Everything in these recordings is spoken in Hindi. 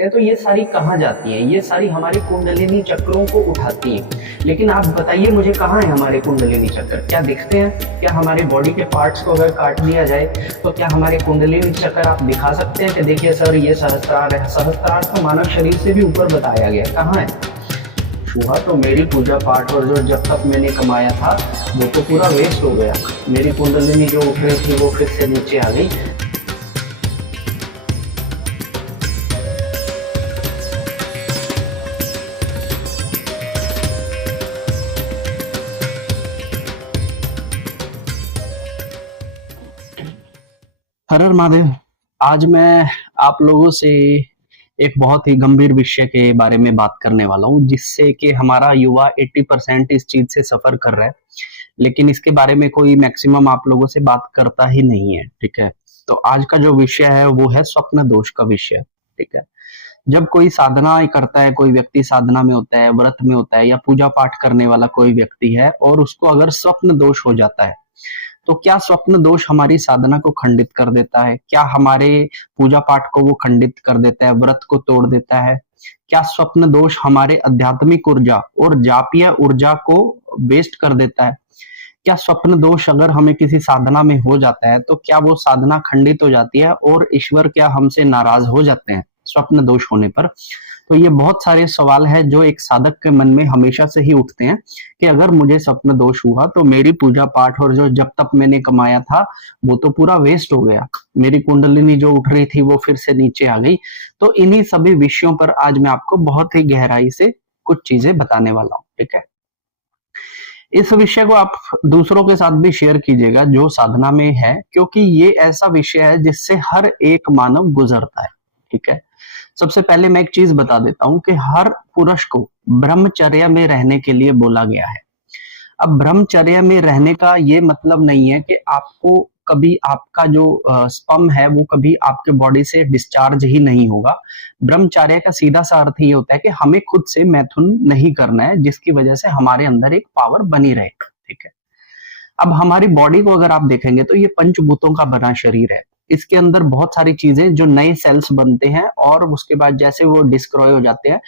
सकते हैं। तो ये सारी कहाँ जाती हैं? ये सारी हमारे कुंडलिनी चक्रों को उठाती हैं। लेकिन आप बताइए मुझे, कहाँ है हमारे कुंडलिनी चक्र? क्या दिखते हैं? क्या हमारे बॉडी के पार्ट्स को अगर काट दिया जाए तो क्या हमारे कुंडलिनी चक्र आप दिखा सकते हैं कि देखिए सर ये सहस्त्रार है? सहस्त्रार तो मानव शरीर से भी ऊपर बताया गया, कहाँ है? हुआ तो मेरी पूजा पाठ और जो जब तक मैंने कमाया था वो तो पूरा वेस्ट हो गया। मेरी कुंडलिनी जो उठ रही थी वो फिर से नीचे आ गई। हर हर महादेव। आज मैं आप लोगों से एक बहुत ही गंभीर विषय के बारे में बात करने वाला हूँ, जिससे कि हमारा युवा 80% इस चीज से सफर कर रहा है, लेकिन इसके बारे में कोई मैक्सिमम आप लोगों से बात करता ही नहीं है। ठीक है, तो आज का जो विषय है वो है स्वप्न दोष का विषय। ठीक है, जब कोई साधना करता है, कोई व्यक्ति साधना में होता है, व्रत में होता है, या पूजा पाठ करने वाला कोई व्यक्ति है और उसको अगर स्वप्न दोष हो जाता है, तो क्या स्वप्न दोष हमारी साधना को खंडित कर देता है? क्या हमारे पूजा पाठ को वो खंडित कर देता है, व्रत को तोड़ देता है? क्या स्वप्न दोष हमारे आध्यात्मिक ऊर्जा और जापीय ऊर्जा को वेस्ट कर देता है? क्या स्वप्न दोष अगर हमें किसी साधना में हो जाता है तो क्या वो साधना खंडित हो जाती है और ईश्वर क्या हमसे नाराज हो जाते हैं स्वप्न दोष होने पर? तो ये बहुत सारे सवाल है जो एक साधक के मन में हमेशा से ही उठते हैं कि अगर मुझे स्वप्न दोष हुआ तो मेरी पूजा पाठ और जो जब तक मैंने कमाया था वो तो पूरा वेस्ट हो गया। मेरी कुंडलिनी जो उठ रही थी वो फिर से नीचे आ गई। तो इन्हीं सभी विषयों पर आज मैं आपको बहुत ही गहराई से कुछ चीजें बताने वाला हूँ। ठीक है, इस विषय को आप दूसरों के साथ भी शेयर कीजिएगा जो साधना में है, क्योंकि ये ऐसा विषय है जिससे हर एक मानव गुजरता है। ठीक है, सबसे पहले मैं एक चीज बता देता हूं कि हर पुरुष को ब्रह्मचर्य में रहने के लिए बोला गया है। अब ब्रह्मचर्य में रहने का ये मतलब नहीं है कि आपको कभी आपका जो स्पर्म है वो कभी आपके बॉडी से डिस्चार्ज ही नहीं होगा। ब्रह्मचर्य का सीधा सा अर्थ ये होता है कि हमें खुद से मैथुन नहीं करना है, जिसकी वजह से हमारे अंदर एक पावर बनी रहे। ठीक है, अब हमारी बॉडी को अगर आप देखेंगे तो ये पंचभूतों का बना शरीर है। इसके अंदर बहुत सारी चीजें जो नए सेल्स बनते हैं और उसके बाद जैसे वो डिस्ट्रॉय हो जाते हैं,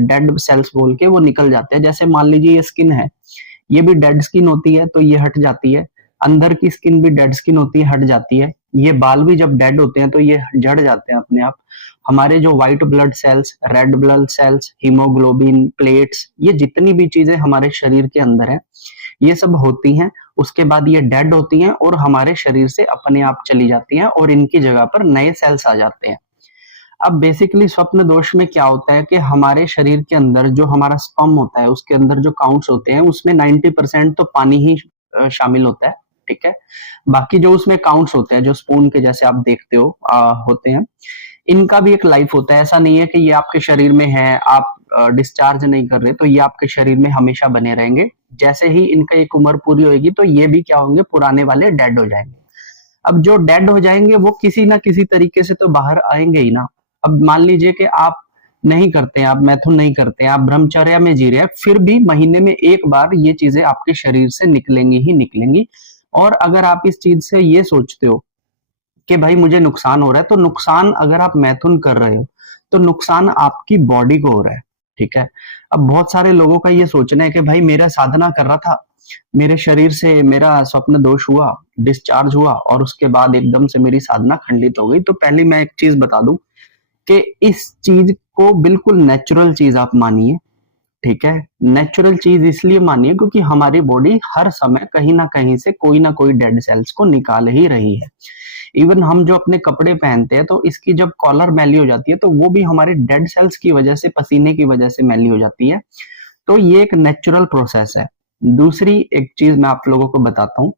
डेड सेल्स बोल के वो निकल जाते हैं। जैसे मान लीजिए ये स्किन है, ये भी डेड स्किन होती है तो ये हट जाती है। अंदर की स्किन भी डेड स्किन होती है, हट जाती है। ये बाल भी जब डेड होते हैं तो ये जड़ जाते हैं अपने आप। हमारे जो white blood cells, red blood cells, haemoglobin, plates, ये जितनी भी चीजें हमारे शरीर के अंदर है ये सब होती हैं। उसके बाद ये डेड होती हैं और हमारे शरीर से अपने आप चली जाती हैं और इनकी जगह पर नए सेल्स आ जाते हैं। अब बेसिकली स्वप्न दोष में क्या होता है कि हमारे शरीर के अंदर जो हमारा स्पर्म होता है उसके अंदर जो काउंट्स होते हैं उसमें 90% तो पानी ही शामिल होता है। ठीक है, बाकी जो उसमें काउंट्स होते हैं जो स्पून के जैसे आप देखते हो होते हैं, इनका भी एक लाइफ होता है। ऐसा नहीं है कि ये आपके शरीर में है, आप डिस्चार्ज नहीं कर रहे तो ये आपके शरीर में हमेशा बने रहेंगे। जैसे ही इनका एक उम्र पूरी होगी तो ये भी क्या होंगे, पुराने वाले डेड हो जाएंगे। अब जो डेड हो जाएंगे वो किसी ना किसी तरीके से तो बाहर आएंगे ही ना। अब मान लीजिए कि आप नहीं करते हैं, आप मैथुन नहीं करते हैं, आप ब्रह्मचर्या में जी रहे हैं, फिर भी महीने में एक बार ये चीजें आपके शरीर से निकलेंगी ही निकलेंगी। और अगर आप इस चीज से ये सोचते हो कि भाई मुझे नुकसान हो रहा है, तो नुकसान अगर आप मैथुन कर रहे हो तो नुकसान आपकी बॉडी को हो रहा है। ठीक है, अब बहुत सारे लोगों का ये सोचना है कि भाई मेरा साधना कर रहा था, मेरे शरीर से मेरा स्वप्न दोष हुआ, डिस्चार्ज हुआ और उसके बाद एकदम से मेरी साधना खंडित हो गई। तो पहले मैं एक चीज बता दूं कि इस चीज को बिल्कुल नेचुरल चीज आप मानिए। ठीक है, नेचुरल चीज इसलिए मानिए क्योंकि हमारी बॉडी हर समय कहीं ना कहीं से कोई ना कोई डेड सेल्स को निकाल ही रही है। इवन हम जो अपने कपड़े पहनते हैं तो इसकी जब कॉलर मैली हो जाती है तो वो भी हमारे डेड सेल्स की वजह से, पसीने की वजह से मैली हो जाती है। तो ये एक नेचुरल प्रोसेस है। दूसरी एक चीज मैं आप लोगों को बताता हूँ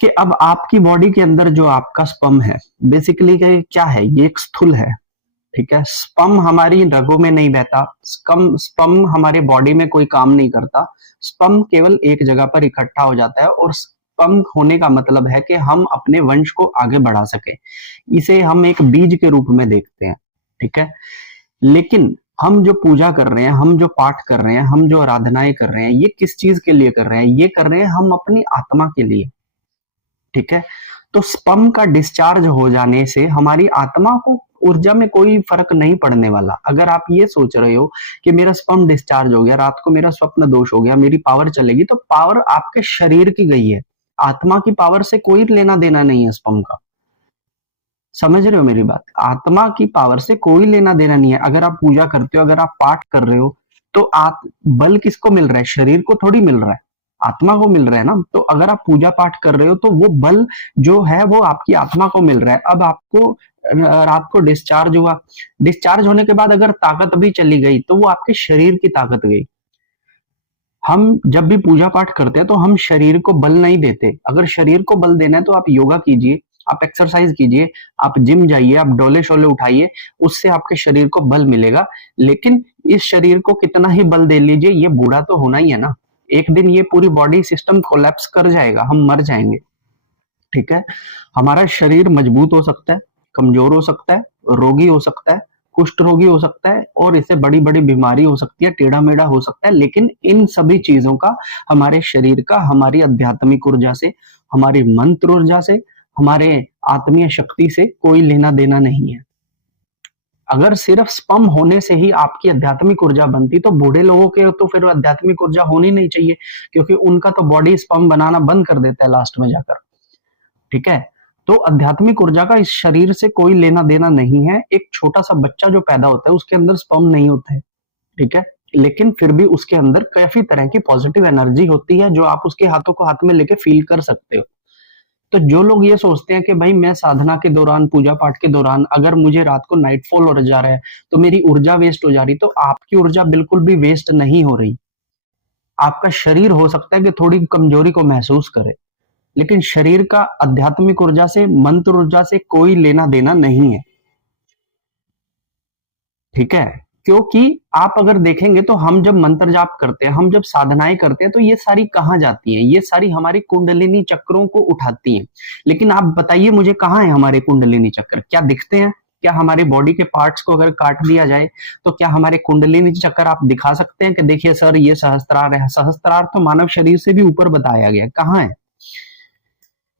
कि अब आपकी बॉडी के अंदर जो आपका स्पर्म है बेसिकली क्या है, ये एक स्थूल है। ठीक है, स्पर्म हमारी रगों में नहीं बहता, स्पर्म हमारे बॉडी में कोई काम नहीं करता। स्पर्म केवल एक जगह पर इकट्ठा हो जाता है और स्पर्म होने का मतलब है कि हम अपने वंश को आगे बढ़ा सके। इसे हम एक बीज के रूप में देखते हैं। ठीक है, लेकिन हम जो पूजा कर रहे हैं, हम जो पाठ कर रहे हैं, हम जो आराधनाएं कर रहे हैं, ये किस चीज के लिए कर रहे हैं? ये कर रहे हैं हम अपनी आत्मा के लिए। ठीक है, तो स्पर्म का डिस्चार्ज हो जाने से हमारी आत्मा को ऊर्जा में कोई फर्क नहीं पड़ने वाला। अगर आप ये सोच रहे हो कि मेरा स्पर्म डिस्चार्ज हो गया, रात को मेरा स्वप्न दोष हो गया, मेरी पावर चलेगी, तो पावर आपके शरीर की गई है, आत्मा की पावर से कोई लेना देना नहीं है स्पर्म का। समझ रहे हो मेरी बात? आत्मा की पावर से कोई लेना देना नहीं है। अगर आप पूजा करते हो, अगर आप पाठ कर रहे हो, तो बल किसको मिल रहा है? शरीर को थोड़ी मिल रहा है, आत्मा को मिल रहा है ना। तो अगर आप पूजा पाठ कर रहे हो तो वो बल जो है वो आपकी आत्मा को मिल रहा है। अब आपको रात को डिस्चार्ज हुआ, डिस्चार्ज होने के बाद अगर ताकत भी चली गई तो वो आपके शरीर की ताकत गई। हम जब भी पूजा पाठ करते हैं तो हम शरीर को बल नहीं देते। अगर शरीर को बल देना है तो आप योगा कीजिए, आप एक्सरसाइज कीजिए, आप जिम जाइए, आप डोले शोले उठाइए, उससे आपके शरीर को बल मिलेगा। लेकिन इस शरीर को कितना ही बल दे लीजिए, ये बूढ़ा तो होना ही है ना। एक दिन ये पूरी बॉडी सिस्टम कोलैप्स कर जाएगा, हम मर जाएंगे। ठीक है, हमारा शरीर मजबूत हो सकता है, कमजोर हो सकता है, रोगी हो सकता है, कुष्ठ रोगी हो सकता है, और इससे बड़ी बड़ी बीमारी हो सकती है, टेढ़ा मेढ़ा हो सकता है। लेकिन इन सभी चीजों का हमारे शरीर का, हमारी आध्यात्मिक ऊर्जा से, हमारी मंत्र ऊर्जा से, हमारे आत्मीय शक्ति से कोई लेना देना नहीं है। अगर सिर्फ स्पर्म होने से ही आपकी आध्यात्मिक ऊर्जा बनती तो बूढ़े लोगों के तो फिर आध्यात्मिक ऊर्जा होनी नहीं चाहिए, क्योंकि उनका तो बॉडी स्पर्म बनाना बंद कर देता है लास्ट में जाकर। ठीक है, तो आध्यात्मिक ऊर्जा का इस शरीर से कोई लेना देना नहीं है। एक छोटा सा बच्चा जो पैदा होता है उसके अंदर स्पर्म नहीं होता है, ठीक है, लेकिन फिर भी उसके अंदर काफी तरह की पॉजिटिव एनर्जी होती है जो आप उसके हाथों को हाथ में लेके फील कर सकते हो। तो जो लोग ये सोचते हैं कि भाई मैं साधना के दौरान, पूजा पाठ के दौरान अगर मुझे रात को नाइटफॉल हो जा रहा है तो मेरी ऊर्जा वेस्ट हो जा रही, तो आपकी ऊर्जा बिल्कुल भी वेस्ट नहीं हो रही। आपका शरीर हो सकता है कि थोड़ी कमजोरी को महसूस करे, लेकिन शरीर का आध्यात्मिक ऊर्जा से, मंत्र ऊर्जा से कोई लेना देना नहीं है। ठीक है, क्योंकि आप अगर देखेंगे तो हम जब मंत्र जाप करते हैं, हम जब साधनाएं करते हैं, तो ये सारी कहाँ जाती हैं? ये सारी हमारी कुंडलिनी चक्रों को उठाती हैं। लेकिन आप बताइए मुझे, कहाँ है हमारे कुंडलिनी चक्र? क्या दिखते हैं? क्या हमारी बॉडी के पार्ट्स को अगर काट दिया जाए तो क्या हमारे कुंडलिनी चक्र आप दिखा सकते हैं कि देखिए सर ये सहस्त्रार है? सहस्त्रार तो मानव शरीर से भी ऊपर बताया गया, कहाँ है?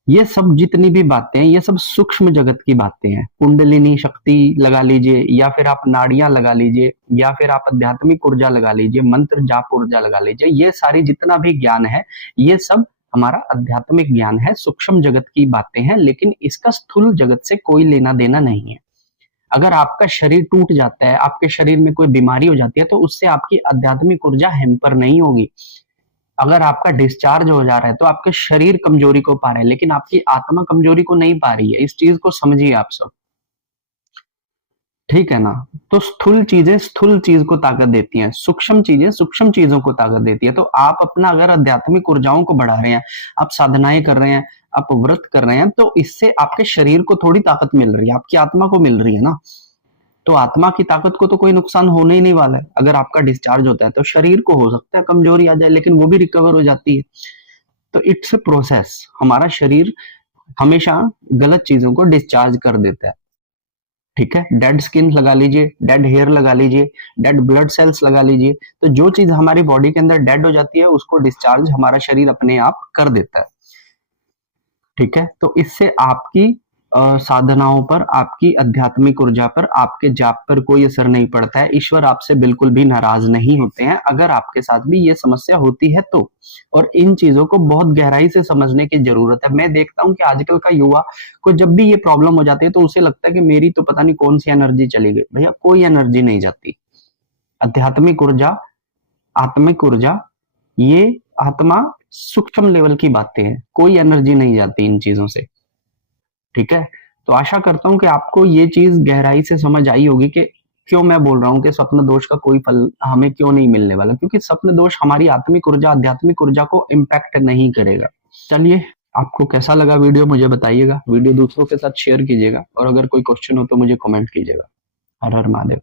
ये सब जितनी भी बातें हैं, ये सब सूक्ष्म जगत की बातें हैं। कुंडलिनी शक्ति लगा लीजिए, या फिर आप नाड़ियां लगा लीजिए, या फिर आप आध्यात्मिक ऊर्जा लगा लीजिए, मंत्र जाप ऊर्जा लगा लीजिए, ये सारी जितना भी ज्ञान है ये सब हमारा आध्यात्मिक ज्ञान है, सूक्ष्म जगत की बातें हैं, लेकिन इसका स्थूल जगत से कोई लेना देना नहीं है। अगर आपका शरीर टूट जाता है, आपके शरीर में कोई बीमारी हो जाती है, तो उससे आपकी आध्यात्मिक ऊर्जा हैम्पर नहीं होगी। अगर आपका डिस्चार्ज हो जा रहा है तो आपके शरीर कमजोरी को पा रहे हैं, लेकिन आपकी आत्मा कमजोरी को नहीं पा रही है। इस चीज को समझिए आप सब, ठीक है ना? तो स्थूल चीजें स्थूल चीज को ताकत देती हैं, सूक्ष्म चीजें सूक्ष्म चीजों को ताकत देती है। तो आप अपना अगर आध्यात्मिक ऊर्जाओं को बढ़ा रहे हैं, आप साधनाएं कर रहे हैं, आप व्रत कर रहे हैं, तो इससे आपके शरीर को थोड़ी ताकत मिल रही है, आपकी आत्मा को मिल रही है ना। तो आत्मा की ताकत को तो कोई नुकसान होने ही नहीं वाला है। अगर आपका डिस्चार्ज होता है तो शरीर को हो सकता है कमजोरी आ जाए, लेकिन वो भी रिकवर हो जाती है। तो इट्स ए प्रोसेस। हमारा शरीर हमेशा गलत चीजों को डिस्चार्ज कर देता है। ठीक है, डेड स्किन लगा लीजिए, डेड हेयर लगा लीजिए, डेड ब्लड सेल्स लगा लीजिए, तो जो चीज हमारी बॉडी के अंदर डेड हो जाती है उसको डिस्चार्ज हमारा शरीर अपने आप कर देता है। ठीक है, तो इससे आपकी साधनाओं पर, आपकी आध्यात्मिक ऊर्जा पर, आपके जाप पर कोई असर नहीं पड़ता है। ईश्वर आपसे बिल्कुल भी नाराज नहीं होते हैं अगर आपके साथ भी ये समस्या होती है तो। और इन चीजों को बहुत गहराई से समझने की जरूरत है। मैं देखता हूँ कि आजकल का युवा को जब भी ये प्रॉब्लम हो जाती है तो उसे लगता है कि मेरी तो पता नहीं कौन सी एनर्जी चली गई। भैया कोई एनर्जी नहीं जाती। आध्यात्मिक ऊर्जा, आत्मिक ऊर्जा, ये आत्मा सूक्ष्म लेवल की बातें हैं, कोई एनर्जी नहीं जाती इन चीजों से। ठीक है, तो आशा करता हूं कि आपको ये चीज गहराई से समझ आई होगी कि क्यों मैं बोल रहा हूं कि स्वप्न दोष का कोई फल हमें क्यों नहीं मिलने वाला, क्योंकि स्वप्न दोष हमारी आत्मिक ऊर्जा, आध्यात्मिक ऊर्जा को इम्पैक्ट नहीं करेगा। चलिए, आपको कैसा लगा वीडियो मुझे बताइएगा, वीडियो दूसरों के साथ शेयर कीजिएगा, और अगर कोई क्वेश्चन हो तो मुझे कमेंट कीजिएगा। हर हर महादेव।